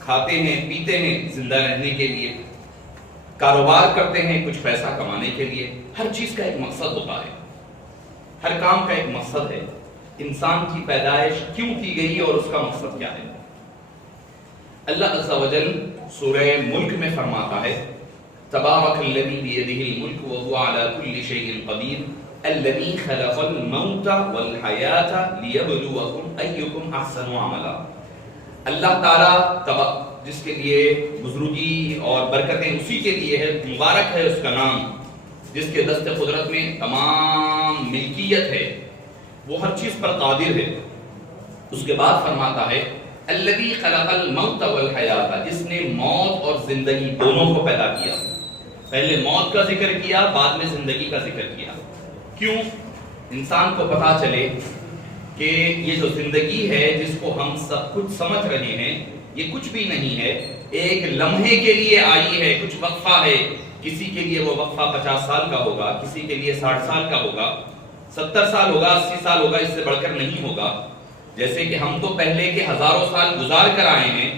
کھاتے ہیں پیتے ہیں زندہ رہنے کے لیے، کاروبار کرتے ہیں کچھ پیسہ کمانے کے لیے. ہر چیز کا ایک مقصد ہوتا ہے، ہر کام کا ایک مقصد ہے. انسان کی پیدائش کیوں کی گئی اور اس کا مقصد کیا ہے؟ اللہ عز و جل سورہ ملک میں فرماتا ہے تبارک الذی بیدہ الملک وہو علی کل شیء قدیر الذی خلق الموت والحیاۃ لیبلوکم ایکم احسن عملا. اللہ تعالیٰ جس کے لیے بزرگی اور برکتیں اسی کے لیے ہے، مبارک ہے اس کا نام، جس کے دست قدرت میں تمام ملکیت ہے، وہ ہر چیز پر قادر ہے. اس کے بعد فرماتا ہے الذی خلق الموت والحیاۃ، جس نے موت اور زندگی دونوں کو پیدا کیا. پہلے موت کا ذکر کیا، بعد میں زندگی کا ذکر کیا. کیوں؟ انسان کو پتا چلے کہ یہ جو زندگی ہے جس کو ہم سب کچھ سمجھ رہے ہیں یہ کچھ بھی نہیں ہے، ایک لمحے کے لیے آئی ہے، کچھ وقفہ ہے. کسی کے لیے وہ وقفہ 50 سال کا ہوگا، کسی کے لیے 60 سال کا ہوگا، 70 سال ہوگا، 80 سال ہوگا، اس سے بڑھ کر نہیں ہوگا. جیسے کہ ہم تو پہلے کے ہزاروں سال گزار کر آئے ہیں،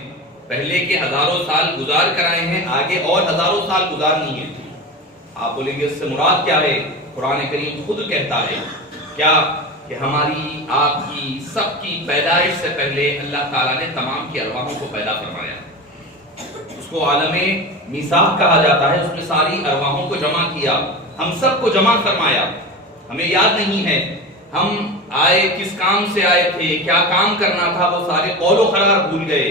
پہلے کے ہزاروں سال گزار کر آئے ہیں، آگے اور ہزاروں سال گزارنی ہے. آپ بولیں گے اس سے مراد کیا ہے؟ قرآن کریم خود کہتا ہے کیا کہ ہماری آپ کی سب کی پیدائش سے پہلے اللہ تعالیٰ نے تمام کی ارواحوں کو پیدا فرمایا. اس کو عالم میثاق کہا جاتا ہے. اس میں ساری ارواحوں کو جمع کیا، ہم سب کو جمع فرمایا. ہمیں یاد نہیں ہے ہم آئے کس کام سے آئے تھے، کیا کام کرنا تھا، وہ سارے قول و قرار بھول گئے.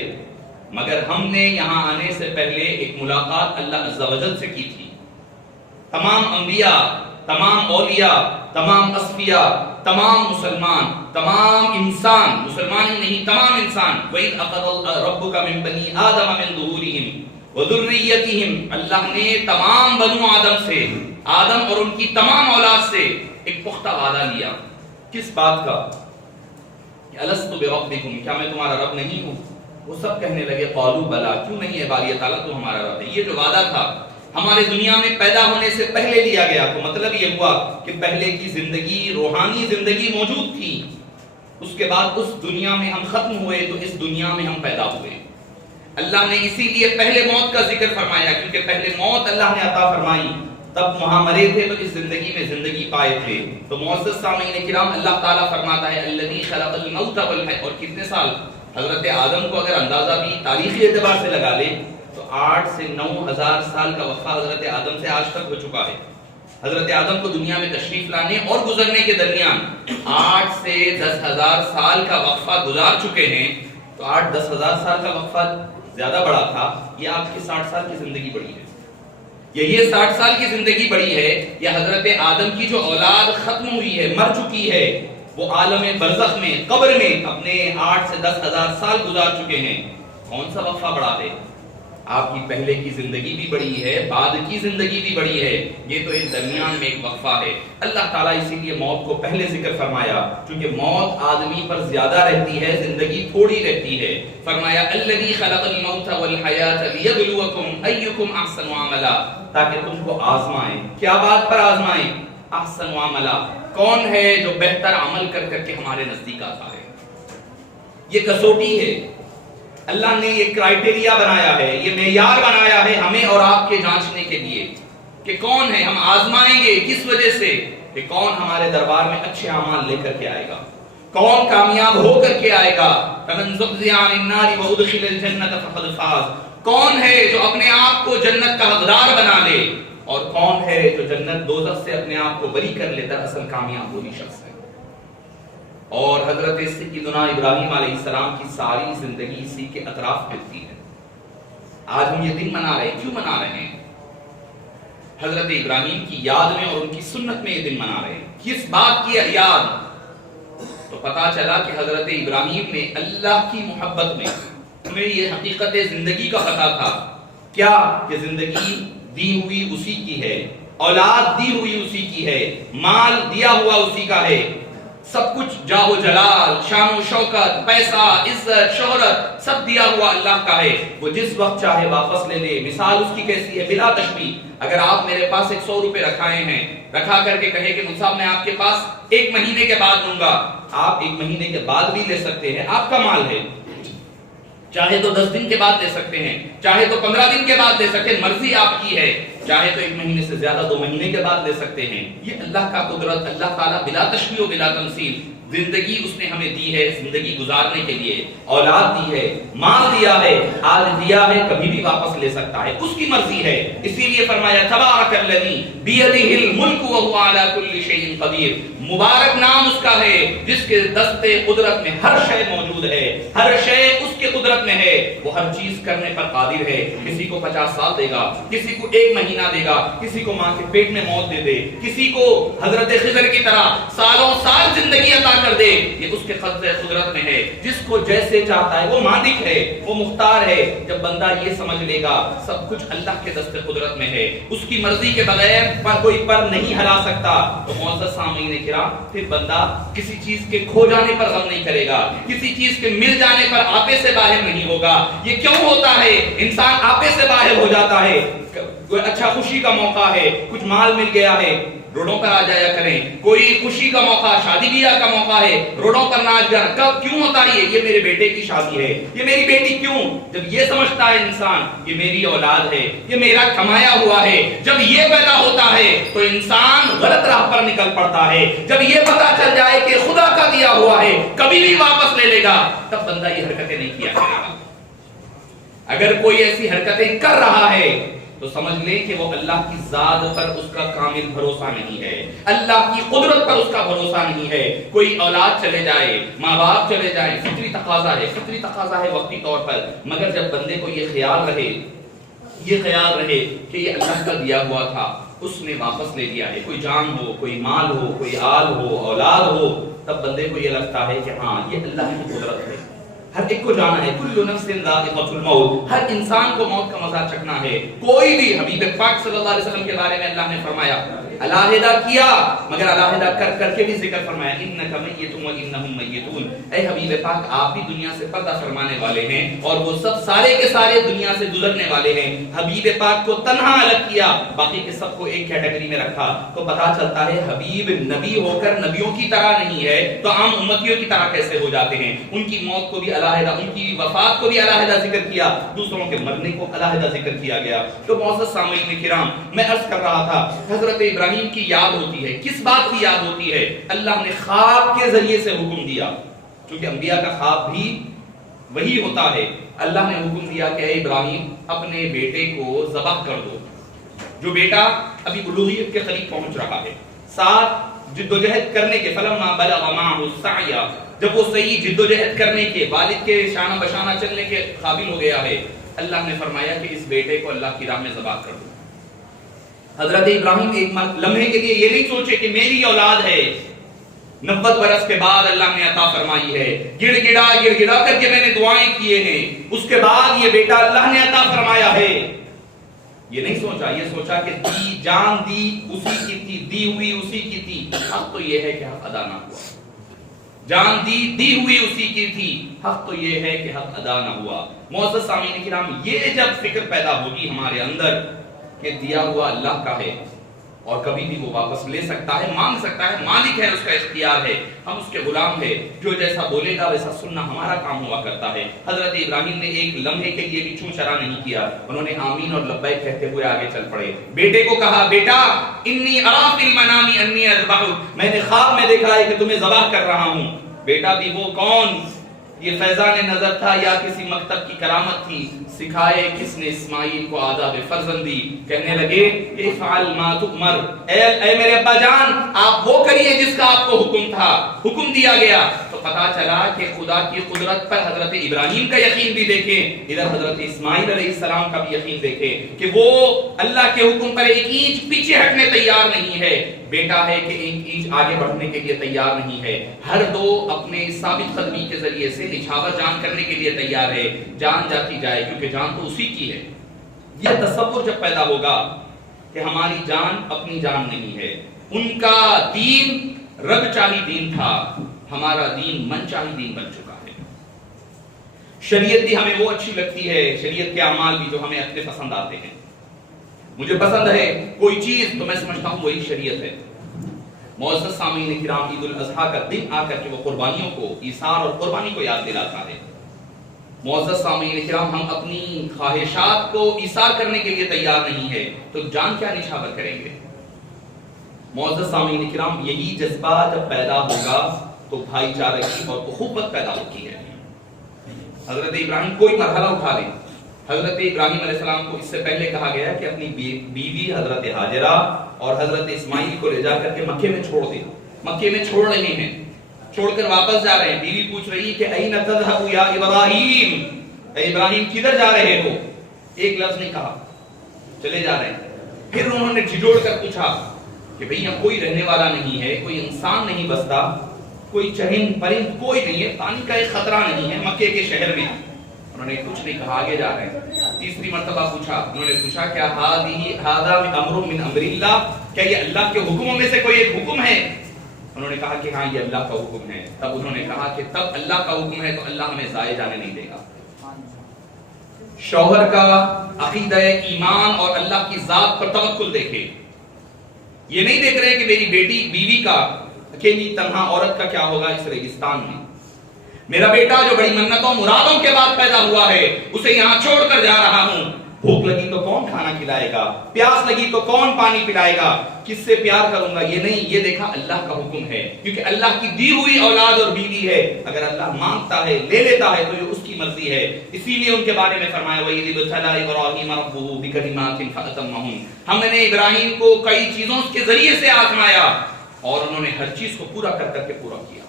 مگر ہم نے یہاں آنے سے پہلے ایک ملاقات اللہ عز و جل سے کی تھی. تمام انبیاء، تمام اولیاء، تمام اصفیاء، تمام مسلمان، تمام انسان، مسلمان ہی نہیں تمام انسان. وَإِذْ أَخَذَ رَبُّكَ مِن بَنِي آدَمَ مِن ظُهُورِهِمْ وَذُرِّيَّتِهِمْ، اللہ نے تمام بنو آدم سے، آدم اور ان کی تمام اولاد سے ایک پختہ وعدہ لیا. کس بات کا؟ أَلَسْتُ بِرَبِّكُمْ، کیا میں تمہارا رب نہیں ہوں؟ وہ سب کہنے لگے قالوا بلا، کیوں نہیں ہے باری تعالیٰ تو ہمارا رب ہے. یہ جو وعدہ تھا ہمارے دنیا میں پیدا ہونے سے پہلے لیا گیا، تو مطلب یہ ہوا کہ پہلے کی زندگی، روحانی زندگی موجود تھی. اس کے بعد اس دنیا میں ہم ختم ہوئے تو اس دنیا میں ہم پیدا ہوئے. اللہ نے اسی لیے پہلے موت کا ذکر فرمایا، کیونکہ پہلے موت اللہ نے عطا فرمائی، تب وہاں مرے تھے تو اس زندگی میں زندگی پائے تھے. تو معزز سامعین کرام، اللہ تعالیٰ فرماتا ہے الذی خلق الموت والحیاۃ. اور کتنے سال حضرت آدم کو اگر اندازہ بھی تاریخی اعتبار سے لگا لے تو 8 سے 9 ہزار سال کا وقفہ حضرت آدم سے آج تک ہو چکا ہے. حضرت آدم کو دنیا میں تشریف لانے اور گزرنے کے درمیان 8 سے 10 ہزار سال کا وقفہ گزار چکے ہیں. تو 8-10 ہزار سال کا وقفہ زیادہ بڑا تھا، یہ آپ کی 60 سال کی زندگی بڑی ہے، یہ 60 سال کی زندگی بڑی ہے. یا حضرت آدم کی جو اولاد ختم ہوئی ہے، مر چکی ہے، وہ عالم برزخ میں، قبر میں اپنے 8 سے 10 ہزار سال گزار چکے ہیں. کون سا وقفہ بڑا ہے؟ آپ کی پہلے کی زندگی بھی بڑی ہے، بعد کی زندگی بھی بڑی ہے. یہ تو ایک درمیان میں ایک وقفہ ہے. اللہ تعالیٰ اسی لیے موت کو پہلے ذکر فرمایا، کیونکہ موت آدمی پر زیادہ رہتی ہے، زندگی تھوڑی رہتی ہے. فرمایا الذی خلق الموت والحیاۃ لیبلوکم ایکم احسن عملا، تاکہ تم کو آزمائے. کیا بات پر آزمائے؟ احسن عملا، کون ہے جو بہتر عمل کر کر کے ہمارے نزدیک آتا ہے. یہ کسوٹی ہے، اللہ نے یہ کرائٹیریا بنایا ہے، یہ معیار بنایا ہے ہمیں اور آپ کے جانچنے کے لیے کہ کون ہے. ہم آزمائیں گے کس وجہ سے؟ کہ کون ہمارے دربار میں اچھے اعمال لے کر کے آئے گا، کون کامیاب ہو کر کے آئے گا. فمن زحزح عن النار وادخل الجنة فقد فاز، کون ہے جو اپنے آپ کو جنت کا حقدار بنا لے، اور کون ہے جو جنت دوزخ سے اپنے آپ کو بری کر لے. دراصل کامیاب وہی شخص ہے. اور حضرت سیدنا ابراہیم علیہ السلام کی ساری زندگی اسی کے اطراف پھرتی ہے. آج ہم یہ دن منا رہے ہیں، کیوں منا رہے ہیں؟ حضرت ابراہیم کی یاد میں اور ان کی سنت میں یہ دن منا رہے ہیں. کس بات کی یاد؟ تو پتا چلا کہ حضرت ابراہیم نے اللہ کی محبت میں انہیں یہ حقیقت زندگی کا پتا تھا. کیا کہ زندگی دی ہوئی اسی کی ہے، اولاد دی ہوئی اسی کی ہے، مال دیا ہوا اسی کا ہے، سب کچھ جاہ و جلال، شان و شوکت، پیسہ، عزت، شہرت سب دیا ہوا اللہ کا ہے. وہ جس وقت چاہے واپس لے لے. مثال اس کی کیسی ہے؟ بلا تشبیہ. اگر آپ میرے پاس 100 روپے رکھائے ہیں، رکھا کر کے کہے کہ مصعب میں آپ کے پاس 1 مہینے کے بعد دوں گا، آپ 1 مہینے کے بعد بھی لے سکتے ہیں، آپ کا مال ہے. چاہے تو 10 دن کے بعد لے سکتے ہیں، چاہے تو 15 دن کے بعد لے سکتے ہیں، مرضی آپ کی ہے، چاہے تو 1 مہینے سے زیادہ 2 مہینے کے بعد لے سکتے ہیں۔ یہ اللہ کا قدرت، اللہ تعالیٰ بلا تشبیہ و بلا تمثیل زندگی اس نے ہمیں دی ہے زندگی گزارنے کے لیے، اولاد دی ہے، مال دیا ہے، آج دیا ہے، کبھی بھی واپس لے سکتا ہے، اس کی مرضی ہے۔ اسی لیے فرمایا تبارک الذی بیدہ الملک وہو علی کل شیء قدیر، مبارک نام اس کا ہے جس کے دستے قدرت میں ہر شے موجود ہے، ہر شے اس کے قدرت میں ہے، وہ ہر چیز کرنے پر قادر ہے۔ کسی کو 50 سال دے گا، کسی کو 1 مہینہ دے گا، کسی کو ماں کے پیٹ میں موت دے دے، کسی کو حضرت خضر کی طرح سالوں سال زندگی عطا کر دے، یہ اس کے قدرت میں ہے۔ جس کو جیسے چاہتا ہے وہ مالک ہے، وہ مختار ہے۔ جب بندہ یہ سمجھ لے گا سب کچھ اللہ کے دست قدرت میں ہے، اس کی مرضی کے بغیر کوئی پر نہیں ہلا سکتا، تو معزز سامعین کرام پھر بندہ کسی چیز کے کھو جانے پر غم نہیں کرے گا، کسی چیز کے مل جانے پر آپے سے باہر نہیں ہوگا۔ یہ کیوں ہوتا ہے؟ انسان آپے سے باہر ہو جاتا ہے، کوئی اچھا خوشی کا موقع ہے، کچھ مال مل گیا ہے، روڈوں پر آ جایا کریں، کوئی خوشی کا موقع، شادی بیاہ کا موقع ہے، روڈوں پر ناچ گانا، کب کیوں ہوتا ہے؟ یہ میرے بیٹے کی شادی ہے، یہ میری بیٹی، کیوں؟ جب یہ سمجھتا ہے انسان یہ میری اولاد ہے، یہ میرا کمایا ہوا ہے، جب یہ پیدا ہوتا ہے تو انسان غلط راہ پر نکل پڑتا ہے۔ جب یہ پتا چل جائے کہ خدا کا دیا ہوا ہے، کبھی بھی واپس لے لے گا، تب بندہ یہ حرکتیں نہیں کیا کرے گا۔ اگر کوئی ایسی حرکتیں کر رہا ہے تو سمجھ لیں کہ وہ اللہ کی ذات پر اس کا کامل بھروسہ نہیں ہے، اللہ کی قدرت پر اس کا بھروسہ نہیں ہے۔ کوئی اولاد چلے جائے، ماں باپ چلے جائیں، فطری تقاضا ہے وقتی طور پر، مگر جب بندے کو یہ خیال رہے کہ یہ اللہ کا دیا ہوا تھا، اس نے واپس لے لیا ہے، کوئی جان ہو، کوئی مال ہو، کوئی آل ہو، اولاد ہو، تب بندے کو یہ لگتا ہے کہ ہاں یہ اللہ کی قدرت ہے۔ ہر ایک کو جانا ہے، کل نفس ذائقۃ الموت، ہر انسان کو موت کا مزہ چکھنا ہے۔ کوئی بھی، حبیب پاک صلی اللہ علیہ وسلم کے بارے میں اللہ نے فرمایا، علیحدہ کیا مگر علیحدہ کر کے بھی ذکر فرمایا، انک میت و انہم میتون، اے حبیب پاک آپ بھی دنیا سے پردہ فرمانے والے ہیں اور وہ سب سارے کے سارے دنیا سے گزرنے والے ہیں۔ حبیب پاک کو تنہا الگ کیا، باقی کے سب کو ایک کیٹیگری میں رکھا، تو پتا چلتا ہے حبیب نبی ہو کر نبیوں کی طرح نہیں ہے تو عام امتیوں کی طرح کیسے ہو جاتے ہیں۔ ان کی موت کو بھی علیحدہ، ان کی وفات کو بھی علیحدہ ذکر کیا، دوسروں کے مرنے کو علیحدہ ذکر کیا گیا۔ تو معزز سامعین کرام، میں عرض کر رہا تھا حضرت ابراہیم کی یاد ہوتی ہے، کس بات کی یاد ہوتی ہے؟ اللہ نے خواب کے ذریعے سے حکم دیا، کیونکہ انبیاء کا خواب بھی وہی ہوتا ہے۔ اللہ نے حکم دیا کہ اے ابراہیم اپنے بیٹے کو ذبح کر دو، جو بیٹا ابھی بلوغیت کے قریب پہنچ رہا ہے، ساتھ جدوجہد کرنے کے، فلما بلغ معه السعی، جب وہ صحیح جدوجہد کرنے کے، والد کے شانہ بشانہ چلنے کے قابل ہو گیا ہے، اللہ نے فرمایا کہ اس بیٹے کو اللہ کی راہ میں ذبح کر دو۔ حضرت ابراہیم ایک لمحے کے لیے یہ نہیں سوچے کہ میری اولاد ہے، 90 برس کے بعد اللہ نے عطا فرمائی ہے، گڑ گڑا کر کے میں نے دعائیں کیے ہیں، اس کے بعد یہ بیٹا اللہ نے عطا فرمایا ہے، یہ نہیں سوچا۔ یہ سوچا کہ جان دی اسی کی تھی، دی ہوئی اسی کی تھی، حق تو یہ ہے کہ حق ادا نہ ہوا۔ جان دی ہوئی اسی کی تھی، حق تو یہ ہے کہ حق ادا نہ ہوا۔ معزز سامعین کرام، یہ جب فکر پیدا ہوگی ہمارے اندر کہ دیا ہوا اللہ کا ہے اور کبھی بھی وہ واپس لے سکتا ہے، مانگ سکتا ہے، مالک ہے، اس کا اختیار ہے، ہم اس کے غلام ہیں، جو جیسا بولے گا ویسا سننا ہمارا کام ہوا کرتا ہے۔ حضرت ابراہیم نے ایک لمحے کے لیے بھی چھو چرا نہیں کیا، انہوں نے آمین اور لبیک کہتے ہوئے آگے چل پڑے۔ بیٹے کو کہا، بیٹا انی ارا فی المنام انی اذبحک، میں نے خواب میں دیکھا ہے کہ تمہیں ذبح کر رہا ہوں۔ بیٹا بھی وہ کون؟ یہ فیضان نظر تھا یا کسی مکتب کی کرامت تھی؟ سکھائے کس نے اسماعیل کو آداب فرزندی؟ کہنے لگے افعل ما تؤمر، اے میرے ابا جان آپ وہ کریے جس کا آپ کو حکم تھا، حکم دیا گیا۔ تو پتا چلا کہ خدا کی قدرت پر حضرت ابراہیم کا یقین بھی دیکھیں، ادھر حضرت اسماعیل علیہ السلام کا بھی یقین دیکھیں کہ وہ اللہ کے حکم پر ایک اینچ پیچھے ہٹنے تیار نہیں ہے، بیٹا ہے کہ ایک اینچ آگے بڑھنے کے لیے تیار نہیں ہے۔ ہر دو اپنے ثابت قدمی کے ذریعے سے نچھاور جان کرنے کے لیے تیار ہے، جان جاتی جائے کیونکہ جان تو اسی کی ہے۔ یہ تصور جب پیدا ہوگا کہ ہماری جان اپنی جان نہیں ہے، ان کا دین رب چاہی دین تھا، ہمارا دین من چاہی دین بن چکا ہے۔ شریعت بھی ہمیں وہ اچھی لگتی ہے، شریعت کے اعمال بھی جو ہمیں اپنے پسند آتے ہیں۔ مجھے پسند ہے کوئی چیز تو میں سمجھتا ہوں وہی شریعت ہے۔ معزز سامعین کرام، عید الاضحیٰ کا دن آ کر کے وہ قربانیوں کو، ایثار اور قربانی کو یاد دلاتا ہے۔ معزز سامعین کرام، ہم اپنی خواہشات کو ایثار کرنے کے لیے تیار نہیں ہے تو جان کیا نچھاور کریں گے؟ معزز سامعین کرام، یہی جذبہ جب پیدا ہوگا تو بھائی چارہ کی اور اخوت پیدا ہوتی ہے۔ حضرت ابراہیم کوئی مرحلہ اٹھا لیں، حضرت ابراہیم علیہ السلام کو اس سے پہلے کہا گیا کہ اپنی بیوی حضرت ہاجرہ اور حضرت اسماعیل کو لے جا کر کے مکے میں چھوڑ دیں۔ مکے میں چھوڑ رہے ہیں، چھوڑ کر واپس جا رہے ہیں۔ بیوی پوچھ رہی ہے کہ این تذهب یا ابراہیم، اے ابراہیم کدھر جا رہے ہو؟ ایک لفظ نہیں کہا، چلے جا رہے ہیں۔ پھر انہوں نے جھجوڑ کر پوچھا کہ بھئی یہاں کوئی رہنے والا نہیں ہے، کوئی انسان نہیں بستا، کوئی چرند پرند کوئی نہیں ہے، پانی کا ایک خطرہ نہیں ہے مکے کے شہر میں۔ انہوں نے کچھ نہیں کہا، آگے جا رہے ہیں۔ تیسری مرتبہ پوچھا، انہوں نے پوچھا کیا ھذا امر من امر اللہ، کیا یہ اللہ کے حکموں میں سے کوئی ایک حکم ہے؟ انہوں نے کہا کہ ہاں یہ اللہ کا حکم ہے۔ تب انہوں نے کہا کہ تب اللہ کا حکم ہے تو اللہ ہمیں ضائع جانے نہیں دے گا۔ شوہر کا عقیدہ ایمان اور اللہ کی ذات پر توکل دیکھے، یہ نہیں دیکھ رہے کہ میری بیٹی بیوی کا اکیلی تنہا عورت کا کیا ہوگا اس ریگستان میں، میرا بیٹا جو بڑی منتوں مرادوں کے بعد پیدا ہوا ہے اسے یہاں چھوڑ کر جا رہا ہوں، بھوک لگی تو کون کھانا کھلائے گا، پیاس لگی تو کون پانی پلائے گا، کس سے پیار کروں گا، یہ نہیں، یہ دیکھا اللہ کا حکم ہے، کیونکہ اللہ کی دی ہوئی اولاد اور بیوی ہے، اگر اللہ مانگتا ہے لے لیتا ہے تو یہ اس کی مرضی ہے۔ اسی لیے ان کے بارے میں فرمایا وَإِذِ ابْتَلَىٰ إِبْرَاهِيمَ رَبُّهُ بِكَلِمَاتٍ فَأَتَمَّهُنَّ، ہم نے ابراہیم کو کئی چیزوں کے ذریعے سے آزمایا اور انہوں نے ہر چیز کو پورا کر کے پورا کیا۔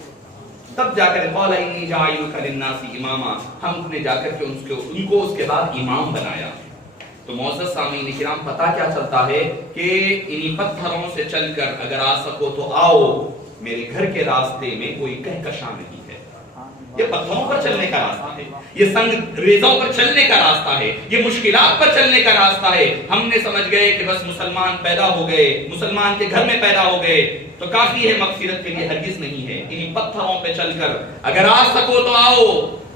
تب جا کر قال انی جاعلک للناس اماما، ہم نے جا کر کے ان کو اس کے بعد امام بنایا۔ تو معزز سامعین کرام، پتہ کیا چلتا ہے کہ انہی پتھروں سے چل کر اگر آ سکو تو آؤ، میرے گھر کے راستے میں کوئی کہکشاں نہیں ہے۔ یہ پتھروں پر چلنے کا راستہ ہے، یہ سنگ ریزوں پر چلنے کا راستہ ہے، یہ مشکلات پر چلنے کا راستہ ہے۔ ہم نے سمجھ گئے کہ بس مسلمان پیدا ہو گئے، مسلمان کے گھر میں پیدا ہو گئے تو کافی ہے مغفرت کے لیے، ہرگز نہیں ہے۔ انہی پتھروں پہ چل کر اگر آ سکو تو آؤ،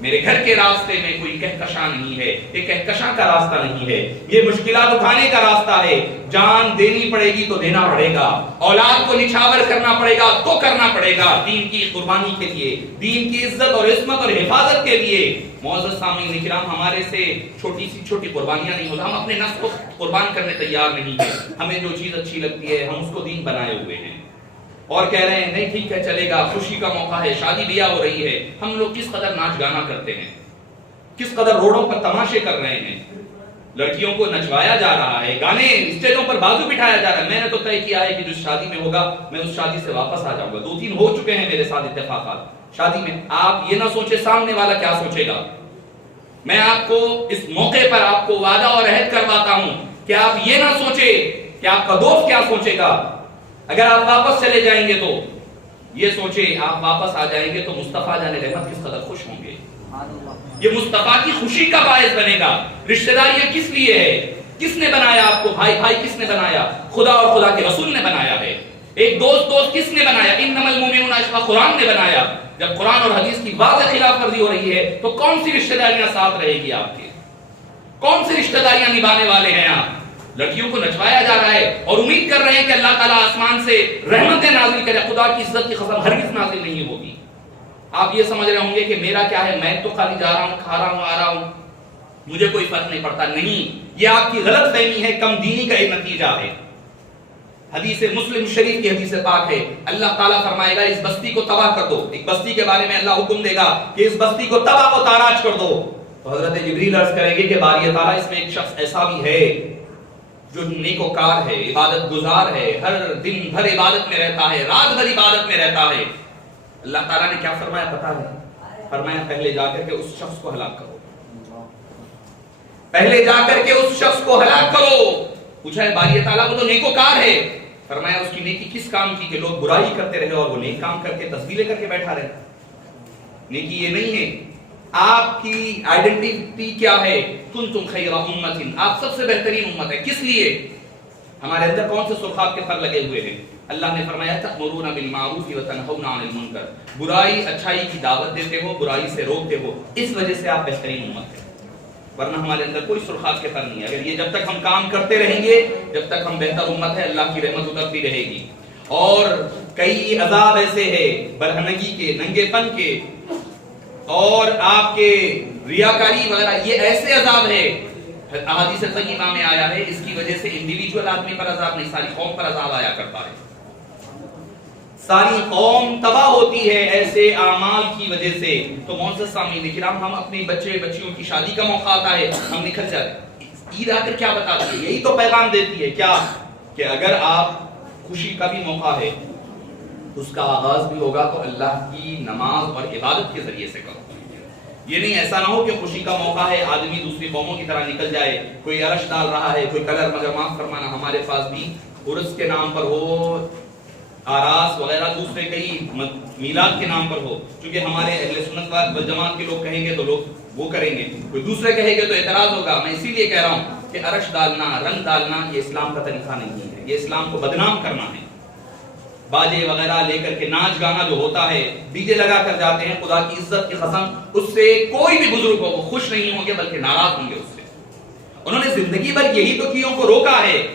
میرے گھر کے راستے میں کوئی کہکشاں نہیں ہے، یہ کہکشاں کا راستہ نہیں ہے، یہ مشکلات اٹھانے کا راستہ ہے۔ جان دینی پڑے گی تو دینا پڑے گا، اولاد کو نچھاور کرنا پڑے گا تو کرنا پڑے گا، دین کی قربانی کے لیے، دین کی عزت اور عصمت اور حفاظت کے لیے۔ معزز سامعین کرام، ہمارے سے چھوٹی قربانیاں نہیں ہوتا، ہم اپنے نفس کو قربان کرنے تیار نہیں ہیں۔ ہمیں جو چیز اچھی لگتی ہے ہم اس کو دین بنائے ہوئے ہیں اور کہہ رہے ہیں نہیں ٹھیک ہے چلے گا، خوشی کا موقع ہے، شادی بیاہ ہو رہی ہے، ہم لوگ کس قدر ناچ گانا کرتے ہیں، کس قدر روڈوں پر تماشے کر رہے ہیں، لڑکیوں کو نچوایا جا رہا ہے، گانے اسٹیجوں پر بازو بٹھایا جا رہا ہے۔ میں نے تو طے کیا ہے کہ جو شادی میں ہوگا میں اس شادی سے واپس آ جاؤں گا، 2-3 ہو چکے ہیں میرے ساتھ اتفاقات شادی میں۔ آپ یہ نہ سوچے سامنے والا کیا سوچے گا، میں آپ کو اس موقع پر آپ کو وعدہ اور عہد کرواتا ہوں کہ آپ یہ نہ سوچے کہ آپ کا دوست کیا سوچے گا۔ اگر آپ واپس چلے جائیں گے تو یہ سوچے آپ واپس آ جائیں گے تو مصطفیٰ جان رحمت کس قدر خوش ہوں گے، یہ مصطفیٰ کی خوشی کا باعث بنے گا۔ رشتہ داری کس لیے ہے، کس نے بنایا آپ کو، بھائی بھائی کس نے بنایا، خدا اور خدا کے رسول نے بنایا ہے۔ ایک دوست کس نے بنایا، انما المؤمنون اخوہ، قرآن نے بنایا۔ جب قرآن اور حدیث کی واضح خلاف ورزی ہو رہی ہے تو کون سی رشتہ داریاں ساتھ رہے گی آپ کے، کون سی رشتہ داریاں نبھانے والے ہیں آپ؟ لڑکیوں کو نچوایا جا رہا ہے اور امید کر رہے ہیں کہ اللہ تعالیٰ آسمان سے رحمتیں نازل کرے، خدا کی عزت کی قسم ہرگز نازل نہیں ہوگی۔ آپ یہ سمجھ رہے ہوں گے کہ میرا کیا ہے، میں تو خالی جا رہا ہوں، کھا رہا ہوں، آ رہا ہوں، مجھے کوئی فرق نہیں پڑتا۔ نہیں، یہ آپ کی غلط فہمی ہے، کم دینی کا ایک نتیجہ ہے۔ حدیث مسلم شریف کی حدیث پاک ہے، اللہ تعالیٰ فرمائے گا اس بستی کو تباہ کر دو۔ ایک بستی کے بارے میں اللہ حکم دے گا کہ اس بستی کو تباہ و تاراج کر دو، تو حضرت جبریل عرض کریں گے کہ باری تعالیٰ اس میں ایک شخص ایسا بھی ہے جو نیکوکار ہے، عبادت گزار ہے، ہر دن بھر عبادت میں رہتا ہے، رات بھر عبادت میں رہتا ہے۔ اللہ تعالیٰ نے کیا فرمایا پتا ہے؟ فرمایا پہلے جا کر کے اس شخص کو ہلاک کرو، پہلے جا کر کے اس شخص کو ہلاک کرو۔ پوچھا ہے باری تعالیٰ وہ تو نیکوکار ہے، فرمایا اس کی نیکی کس کام کی کہ لوگ برائی کرتے رہے اور وہ نیک کام کر کے تصویریں کر کے بیٹھا رہے۔ نیکی یہ نہیں ہے، آپ کی آئیڈینٹی کیا ہے، کنتم خیر امت، آپ سب سے بہترین امت ہے۔ کس لیے؟ ہمارے اندر کون سے سرخاب کے پر لگے ہوئے ہیں؟ اللہ نے فرمایا تأمرون بالمعروف وتنہون عن المنکر، برائی اچھائی کی دعوت دیتے ہو، برائی سے روکتے ہو، اس وجہ سے آپ بہترین امت ہیں، ورنہ ہمارے اندر کوئی سرخاب کے پر نہیں ہے۔ اگر یہ جب تک ہم کام کرتے رہیں گے، جب تک ہم بہتر امت ہے، اللہ کی رحمت اترتی رہے گی۔ اور کئی عذاب ایسے ہیں برہنگی کے، ننگے پن کے، اور آپ کے ریاکاری وغیرہ، یہ ایسے عذاب ہے، احادیث طیبہ میں آیا ہے، اس کی وجہ سے انڈیویجول آدمی پر عذاب نہیں، ساری قوم پر عذاب آیا کرتا ہے، ساری قوم تباہ ہوتی ہے ایسے اعمال کی وجہ سے۔ تو معزز سامعین کرام، ہم اپنی بچیوں کی شادی کا موقع آتا ہے، ہم نکل جاتے، عید آ کر کیا بتاتی ہے؟ یہی تو پیغام دیتی ہے، کیا کہ اگر آپ خوشی کا بھی موقع ہے، اس کا آغاز بھی ہوگا تو اللہ کی نماز اور عبادت کے ذریعے سے کرو۔ یہ نہیں، ایسا نہ ہو کہ خوشی کا موقع ہے آدمی دوسری قوموں کی طرح نکل جائے، کوئی عرش ڈال رہا ہے، کوئی کلر، مگر معاف فرمانا ہمارے پاس بھی عرس کے نام پر ہو، آراس وغیرہ دوسرے کئی میلاد کے نام پر ہو، چونکہ ہمارے اہل سنت والجماعت کے لوگ کہیں گے تو لوگ وہ کریں گے، کوئی دوسرے کہے گے تو اعتراض ہوگا۔ میں اسی لیے کہہ رہا ہوں کہ عرش ڈالنا، رنگ ڈالنا، یہ اسلام کا طریقہ نہیں ہے، یہ اسلام کو بدنام کرنا ہے۔ باجے وغیرہ لے کر کے ناچ گانا جو ہوتا ہے، ڈی جے لگا کر جاتے ہیں، خدا کی عزت کی قسم اس سے کوئی بھی بزرگ ہو وہ خوش نہیں ہوں گے بلکہ ناراض ہوں گے اس سے۔ انہوں نے زندگی بھر یہی تو چیزوں کو روکا ہے،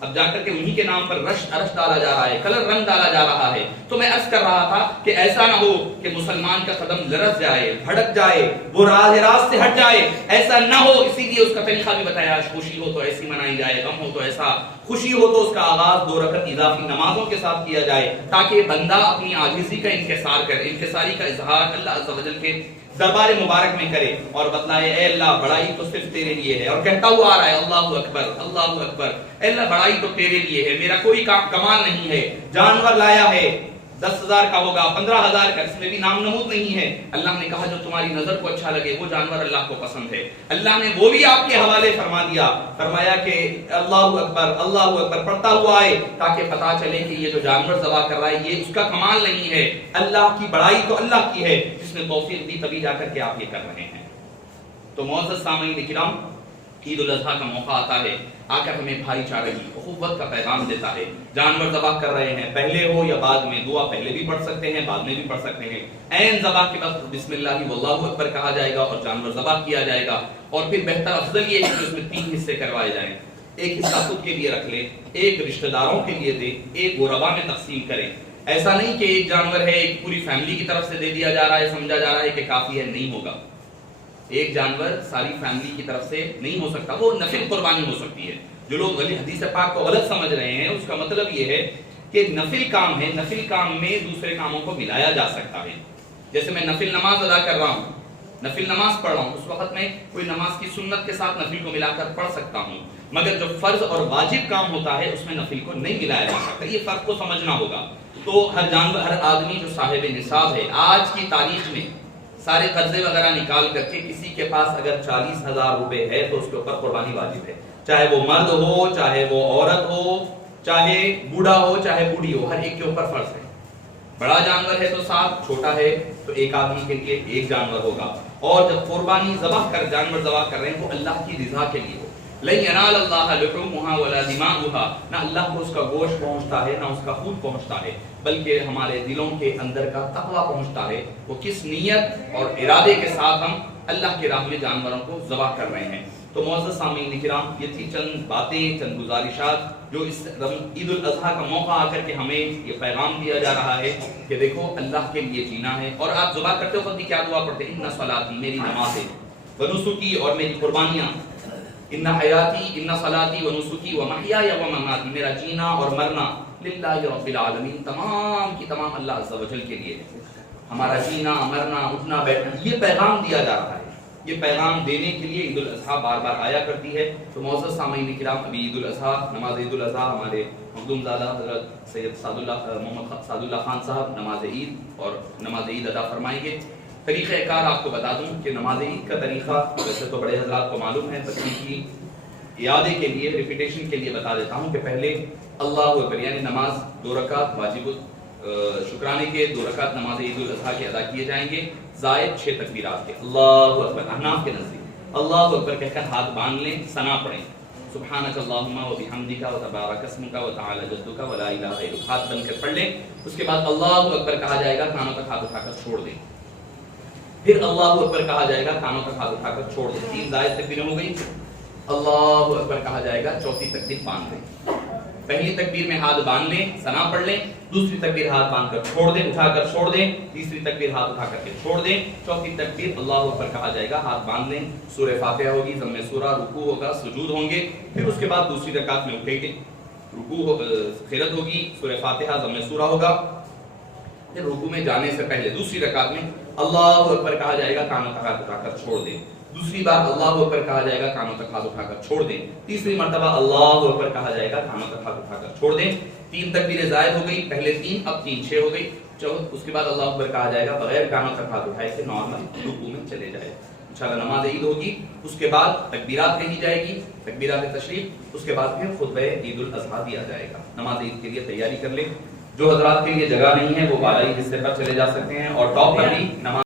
اب جا کر کے انہی کے نام پر عرش ڈالا جا رہا ہے، کلر رنگ ڈالا جا رہا ہے۔ تو میں عرض کر رہا تھا کہ ایسا نہ ہو کہ مسلمان کا قدم لرز جائے، بھڑک جائے، وہ راست سے ہٹ جائے، ایسا نہ ہو۔ اسی لیے اس کا طریقہ بھی بتایا، خوشی ہو تو ایسی منائی جائے، غم ہو تو ایسا۔ خوشی ہو تو اس کا آغاز 2 رکعت اضافی نمازوں کے ساتھ کیا جائے، تاکہ بندہ اپنی عاجزی کا انکسار کرے، انکساری کا اظہار اللہ عز و جل کے دربار مبارک میں کرے اور بتلائے، اے اللہ بڑائی تو صرف تیرے لیے ہے، اور کہتا ہوا آ رہا ہے اللہ اکبر اللہ اکبر، اے اللہ بڑائی تو تیرے لیے ہے، میرا کوئی کمال نہیں ہے۔ جانور لایا ہے 10,000 کا ہوگا، 15,000 کا، اس میں بھی نام نمود نہیں ہے۔ اللہ نے کہا جو تمہاری نظر کو اچھا لگے وہ جانور اللہ کو پسند ہے، اللہ نے وہ بھی آپ کے حوالے فرما دیا، فرمایا کہ اللہ اکبر پڑھتا ہوا آئے، تاکہ پتا چلے کہ یہ جو جانور ذبح کر رہا ہے یہ اس کا کمال نہیں ہے، اللہ کی بڑائی تو اللہ کی ہے، جس نے توفیق دی تبھی جا کر کے آپ یہ کر رہے ہیں۔ تو معزز سامعین کرام، عید الاضحیٰ کا موقع آتا ہے، آ کر ہمیں بھائی چارگی، اخوت کا پیغام دیتا ہے۔ جانور ذبح کر رہے ہیں، پہلے ہو یا بعد میں، دعا پہلے بھی پڑھ سکتے ہیں، بعد میں بھی پڑھ سکتے ہیں۔ عین ذبح کے وقت بسم اللہ واللہ اکبر کہا جائے گا اور جانور ذبح کیا جائے گا، اور پھر بہتر افضل یہ ہے کہ اس میں 3 حصے کروائے جائیں، ایک حصہ خود کے لیے رکھ لیں، ایک رشتہ داروں کے لیے دیں، ایک غربا میں تقسیم کریں۔ ایسا نہیں کہ ایک جانور ہے ایک پوری فیملی کی طرف سے دے دیا جا رہا ہے، سمجھا جا رہا ہے کہ کافی ہے، نہیں ہوگا۔ ایک جانور ساری فیملی کی طرف سے نہیں ہو سکتا، وہ نفل قربانی ہو سکتی ہے۔ جو لوگ حدیث پاک کو غلط سمجھ رہے ہیں، اس کا مطلب یہ ہے کہ نفل کام ہے، نفل کام میں دوسرے کاموں کو ملایا جا سکتا ہے۔ جیسے میں نفل نماز ادا کر رہا ہوں، نفل نماز پڑھ رہا ہوں، اس وقت میں کوئی نماز کی سنت کے ساتھ نفل کو ملا کر پڑھ سکتا ہوں، مگر جو فرض اور واجب کام ہوتا ہے اس میں نفل کو نہیں ملایا جا سکتا۔ یہ فرق کو سمجھنا ہوگا۔ تو ہر جانور، ہر آدمی جو صاحب نصاب ہے، آج کی تاریخ میں سارے قرضے وغیرہ نکال کر کے کسی کے پاس اگر 40,000 روپے ہے تو اس کے اوپر قربانی واجب ہے، چاہے وہ مرد ہو، چاہے وہ عورت ہو، چاہے بوڑھا ہو، چاہے بوڑھی ہو، ہر ایک کے اوپر فرض ہے۔ بڑا جانور ہے تو 7، چھوٹا ہے تو ایک آدمی کے لیے ایک جانور ہوگا۔ اور جب قربانی جانور ذبح کر رہے ہیں وہ اللہ کی رضا کے لیے ہو۔ لَن يَنَالَ اللَّهَ لُحُومُهَا وَلَا دِمَاؤُهَا، نہ اللہ کو اس کا گوشت پہنچتا ہے نہ اس کا خون پہنچتا ہے، بلکہ ہمارے دلوں کے اندر کا تقویٰ پہنچتا ہے، وہ کس نیت اور ارادے کے ساتھ ہم اللہ کی راہ میں جانوروں کو ذبح کر رہے ہیں۔ تو معزز سامعین کرام، یہ تھی چند باتیں، چند گزارشات جو اس عید الاضحیٰ کا موقع آ کر کے ہمیں یہ پیغام دیا جا رہا ہے کہ دیکھو اللہ کے لیے جینا ہے۔ اور آپ ذبح کرتے وقت بھی کیا دعا پڑھتے ہیں؟ ان صلاتی، میری نمازیں، ونسکی، اور میری قربانیاں، ان حیاتی، ان صلاتی ونسکی ومحیای ومماتی، میرا جینا اور مرنا للہ رب العالمین، تمام کی تمام اللہ عز و جل کے لیے ہے۔ ہمارا جینا، مرنا، اٹھنا بیٹھنا، یہ پیغام دیا جا رہا ہے۔ یہ پیغام دینے کے لیے عید الاضحیٰ بار بار آیا کرتی ہے۔ تو معزز سامعین کرام، ابھی عید الاضحیٰ، نماز عید الاضحیٰ، ہمارے مخدوم زادہ حضرت سید محمد سعد اللہ خان صاحب نماز عید اور نماز عید ادا فرمائیں گے۔ طریقہ کار آپ کو بتا دوں کہ نماز عید کا طریقہ ویسے تو بڑے حضرات کو معلوم ہے، تکلیفی اعادے کے لیے، ریپیٹیشن کے لیے بتا دیتا ہوں کہ پہلے اللہ اکبر، یعنی نماز 2 رکعت واجب شکرانے کے 2 رکعت نماز عید الاضحیٰ کے ادا کیے جائیں گے، زائد 6 تکبیرات کے، اللہ اکبر، احناف کے نزدیک اللہ اکبر کہہ کر ہاتھ باندھ لیں، ثنا پڑھیں، سبحانک اللہم و بحمدک و تبارک اسمک و تعالی جدک و لا الہ غیرک، ہاتھ بند کر پڑھ لیں۔ اس کے بعد اللہ اکبر کہا جائے گا، کانوں تک ہاتھ اٹھا کر چھوڑ دیں، پھر اللہ اکبر کہا جائے گا، کانوں تک ہاتھ اٹھا کر چھوڑ دیں، 3 زائد تکبیریں ہو گئی۔ اللہ اکبر کہا جائے گا، 4تھی تکبیر باندھ دیں، پہلی تکبیر میں ہاتھ باندھ لیں، ثنا پڑھ لیں، دوسری تکبیر ہاتھ باندھ کر چھوڑ دیں، اٹھا کر چھوڑ دیں، تیسری تکبیر ہاتھ اٹھا کر کے چھوڑ دیں، چوتھی تکبیر اللہ اکبر کہا جائے گا، ہاتھ باندھ لیں، سورہ فاتحہ ہوگی، ضم سورہ، رکوع ہوگا، سجود ہوں گے، پھر اس کے بعد دوسری رکعت میں اٹھیں گے، رکوع قرات ہوگی، سورہ فاتحہ، ضم سورہ ہوگا، پھر رکوع میں جانے سے پہلے دوسری رکعت میں اللہ اکبر کہا جائے گا، کانوں تک ہاتھ اٹھا کر چھوڑ دیں، دوسری بار اللہ اکبر کہا جائے گا، کانوں تک ہاتھ اٹھا کر چھوڑ دیں، تیسری مرتبہ اللہ اکبر کہا جائے گا، کانوں تک ہاتھ اٹھا کر چھوڑ دیں، 3 تکبیریں زائد ہو گئی، پہلے 3 اب 3 6 ہو گئی، اس کے بعد اللہ اکبر کہا جائے گا، بغیر کانوں تک ہاتھ اٹھائے کہ نارمل رکوع میں چلے جائے۔ انشاءاللہ نماز عید ہوگی، اس کے بعد تکبیرات کہی جائے گی، تکبیرات تشریف، اس کے بعد پھر خطبہ عید الاضحیٰ دیا جائے گا۔ نماز عید کے لیے تیاری کر لیں۔ جو حضرات کے لیے جگہ نہیں ہے وہ بالائی حصے پر چلے جا سکتے ہیں، اور ٹاپ پر بھی نماز